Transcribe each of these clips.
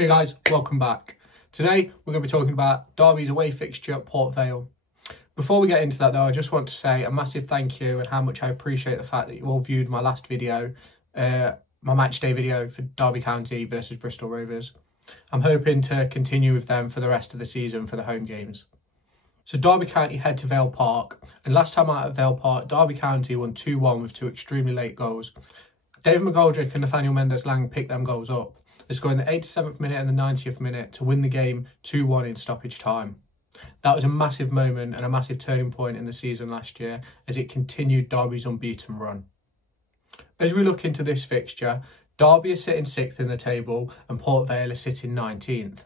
Hey guys, welcome back. Today we're going to be talking about Derby's away fixture at Port Vale. Before we get into that though, I just want to say a massive thank you and how much I appreciate the fact that you all viewed my last video, my match day video for Derby County versus Bristol Rovers. I'm hoping to continue with them for the rest of the season for the home games. So Derby County head to Vale Park, and last time out at Vale Park, Derby County won 2-1 with two extremely late goals. David McGoldrick and Nathaniel Mendes-Lang picked them goals up. They scored in the 87th minute and the 90th minute to win the game 2-1 in stoppage time. That was a massive moment and a massive turning point in the season last year as it continued Derby's unbeaten run. As we look into this fixture, Derby is sitting 6th in the table and Port Vale is sitting 19th.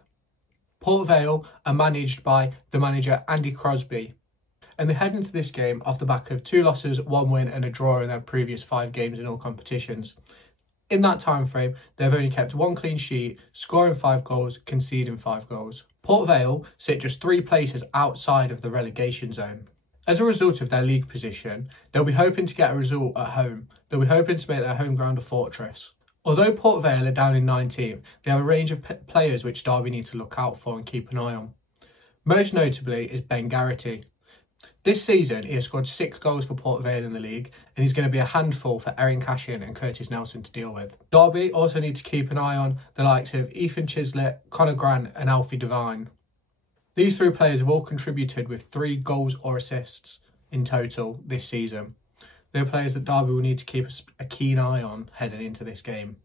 Port Vale are managed by the manager Andy Crosby, and they head into this game off the back of 2 losses, 1 win and a draw in their previous 5 games in all competitions. In that time frame, they've only kept 1 clean sheet, scoring 5 goals, conceding 5 goals. Port Vale sit just 3 places outside of the relegation zone. As a result of their league position, they'll be hoping to get a result at home. They'll be hoping to make their home ground a fortress. Although Port Vale are down in 19th, they have a range of players which Derby need to look out for and keep an eye on. Most notably is Ben Garrity. This season, he has scored 6 goals for Port Vale in the league, and he's going to be a handful for Erin Cashin and Curtis Nelson to deal with. Derby also need to keep an eye on the likes of Ethan Chislett, Connor Grant and Alfie Devine. These 3 players have all contributed with 3 goals or assists in total this season. They're players that Derby will need to keep a keen eye on heading into this game.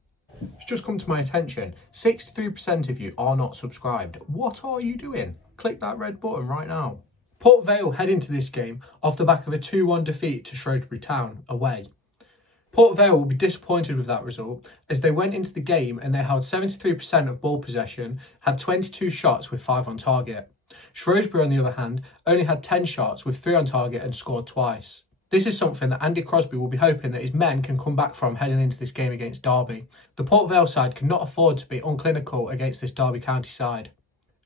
It's just come to my attention, 63% of you are not subscribed. What are you doing? Click that red button right now. Port Vale head into this game off the back of a 2-1 defeat to Shrewsbury Town away. Port Vale will be disappointed with that result as they went into the game and they held 73% of ball possession, had 22 shots with 5 on target. Shrewsbury, on the other hand, only had 10 shots with 3 on target and scored twice. This is something that Andy Crosby will be hoping that his men can come back from heading into this game against Derby. The Port Vale side cannot afford to be unclinical against this Derby County side.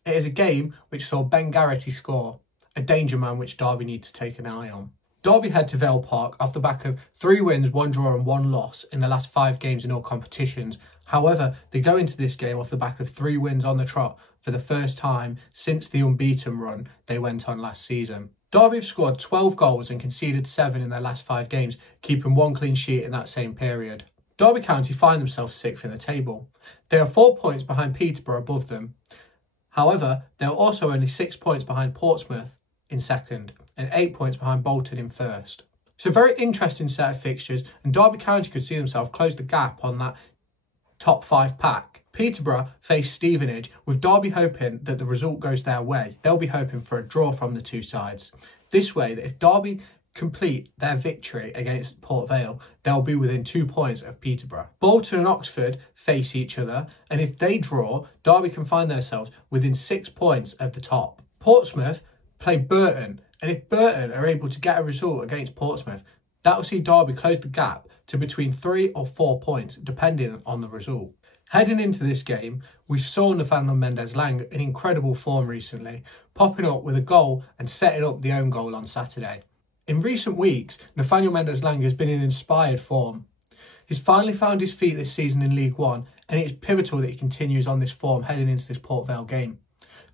It is a game which saw Ben Garrity score, a danger man which Derby need to take an eye on. Derby head to Vale Park off the back of 3 wins, 1 draw and 1 loss in the last 5 games in all competitions. However, they go into this game off the back of 3 wins on the trot for the first time since the unbeaten run they went on last season. Derby have scored 12 goals and conceded 7 in their last 5 games, keeping 1 clean sheet in that same period. Derby County find themselves 6th in the table. They are 4 points behind Peterborough above them. However, they are also only 6 points behind Portsmouth in 2nd and 8 points behind Bolton in 1st. It's a very interesting set of fixtures and Derby County could see themselves close the gap on that top 5 pack. Peterborough face Stevenage, with Derby hoping that the result goes their way. They'll be hoping for a draw from the 2 sides. This way, that if Derby complete their victory against Port Vale, they'll be within 2 points of Peterborough. Bolton and Oxford face each other, and if they draw, Derby can find themselves within 6 points of the top. Portsmouth play Burton, and if Burton are able to get a result against Portsmouth, that will see Derby close the gap to between 3 or 4 points, depending on the result. Heading into this game, we saw Nathaniel Mendes-Lang in incredible form recently, popping up with a goal and setting up the own goal on Saturday. In recent weeks, Nathaniel Mendes-Lang has been in inspired form. He's finally found his feet this season in League One, and it is pivotal that he continues on this form heading into this Port Vale game.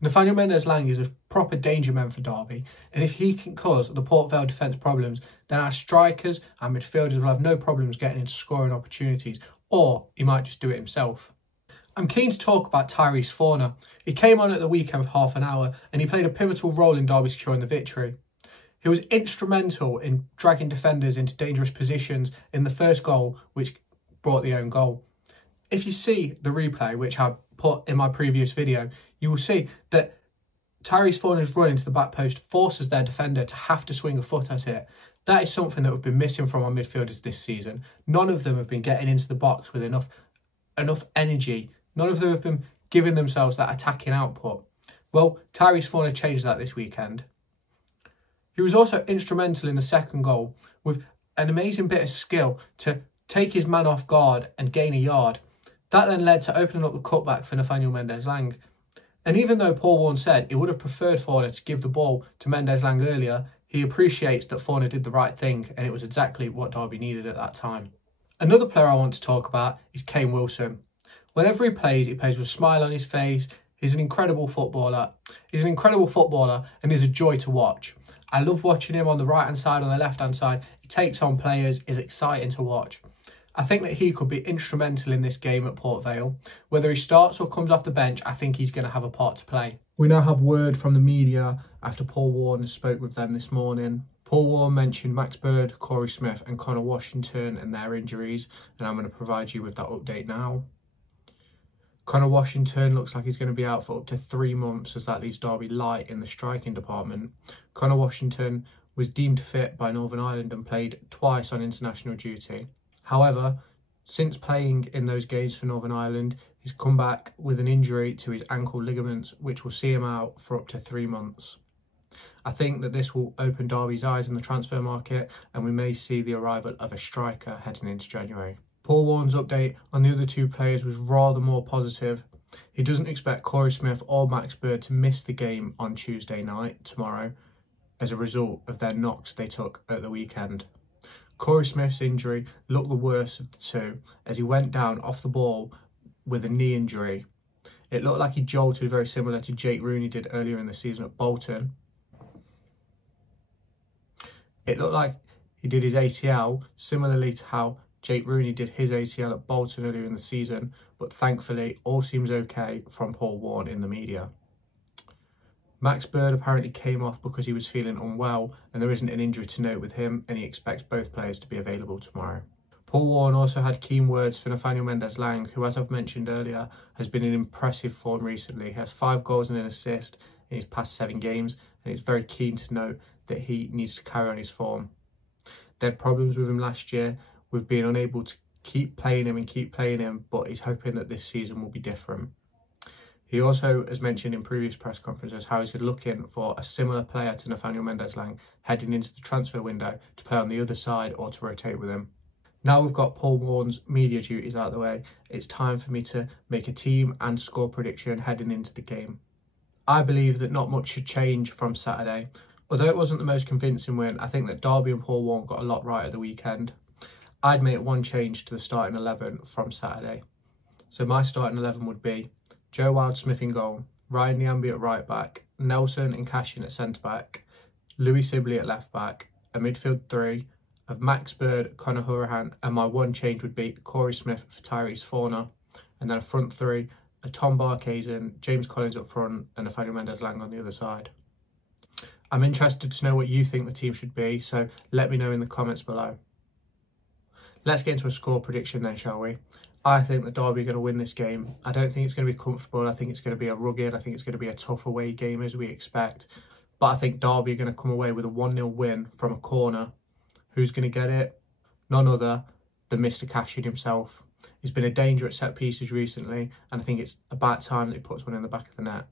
Nathaniel Mendes-Lang is a proper danger man for Derby, and if he can cause the Port Vale defence problems, then our strikers and midfielders will have no problems getting into scoring opportunities, or he might just do it himself. I'm keen to talk about Tyrese Forner. He came on at the weekend for half an hour and he played a pivotal role in Derby securing the victory. He was instrumental in dragging defenders into dangerous positions in the first goal, which brought the own goal. If you see the replay, which I put in my previous video, you will see that Tyrese Forner's run into the back post forces their defender to have to swing a foot at it. That is something that we've been missing from our midfielders this season. None of them have been getting into the box with enough energy. None of them have been giving themselves that attacking output. Well, Tyrese Forner changed that this weekend. He was also instrumental in the second goal with an amazing bit of skill to take his man off guard and gain a yard. That then led to opening up the cutback for Nathaniel Mendes-Lang. And even though Paul Warne said he would have preferred Forner to give the ball to Mendes-Lang earlier, he appreciates that Forner did the right thing and it was exactly what Derby needed at that time. Another player I want to talk about is Kane Wilson. Whenever he plays with a smile on his face. He's an incredible footballer. And he's a joy to watch. I love watching him on the right-hand side, on the left-hand side. He takes on players, is exciting to watch. I think that he could be instrumental in this game at Port Vale. Whether he starts or comes off the bench, I think he's going to have a part to play. We now have word from the media after Paul Warne spoke with them this morning. Paul Warne mentioned Max Bird, Corey Smith and Connor Washington and their injuries, and I'm going to provide you with that update now. Connor Washington looks like he's going to be out for up to 3 months, as that leaves Derby light in the striking department. Connor Washington was deemed fit by Northern Ireland and played twice on international duty. However, since playing in those games for Northern Ireland, he's come back with an injury to his ankle ligaments, which will see him out for up to 3 months. I think that this will open Derby's eyes in the transfer market, and we may see the arrival of a striker heading into January. Paul Warne's update on the other 2 players was rather more positive. He doesn't expect Corey Smith or Max Bird to miss the game on Tuesday night, tomorrow, as a result of their knocks they took at the weekend. Corey Smith's injury looked the worst of the 2 as he went down off the ball with a knee injury. It looked like he jolted very similar to Jake Rooney did earlier in the season at Bolton. It looked like he did his ACL similarly to how Jake Rooney did his ACL at Bolton earlier in the season, but thankfully all seems okay from Paul Warne in the media. Max Bird apparently came off because he was feeling unwell, and there isn't an injury to note with him, and he expects both players to be available tomorrow. Paul Warne also had keen words for Nathaniel Mendez-Lang, who, as I've mentioned earlier, has been in impressive form recently. He has 5 goals and an assist in his past 7 games, and he's very keen to note that he needs to carry on his form. They had problems with him last year, with being unable to keep playing him, but he's hoping that this season will be different. He also has mentioned in previous press conferences how he's looking for a similar player to Nathaniel Mendez-Lang heading into the transfer window to play on the other side or to rotate with him. Now we've got Paul Warne's media duties out of the way, it's time for me to make a team and score prediction heading into the game. I believe that not much should change from Saturday. Although it wasn't the most convincing win, I think that Derby and Paul Warne got a lot right at the weekend. I'd make one change to the starting 11 from Saturday. So my starting 11 would be Joe Wilde-Smith in goal, Ryan Nyambi at right back, Nelson and Cashin at centre back, Louis Sibley at left back, a midfield 3 of Max Bird, Conor Hourihane, and my one change would be Corey Smith for Tyrese Forner, and then a front 3 of Tom Barkhuizen, James Collins up front and Nathaniel Mendez-Lang on the other side. I'm interested to know what you think the team should be, so let me know in the comments below. Let's get into a score prediction then, shall we? I think that Derby are going to win this game. I don't think it's going to be comfortable. I think it's going to be a rugged. I think it's going to be a tough away game as we expect. But I think Derby are going to come away with a 1-0 win from a corner. Who's going to get it? None other than Mr. Cashin himself. He's been a danger at set pieces recently, and I think it's about time that he puts one in the back of the net.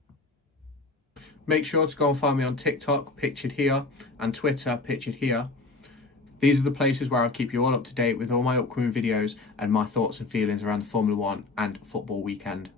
Make sure to go and find me on TikTok, pictured here, and Twitter, pictured here. These are the places where I'll keep you all up to date with all my upcoming videos and my thoughts and feelings around the Formula 1 and football weekend.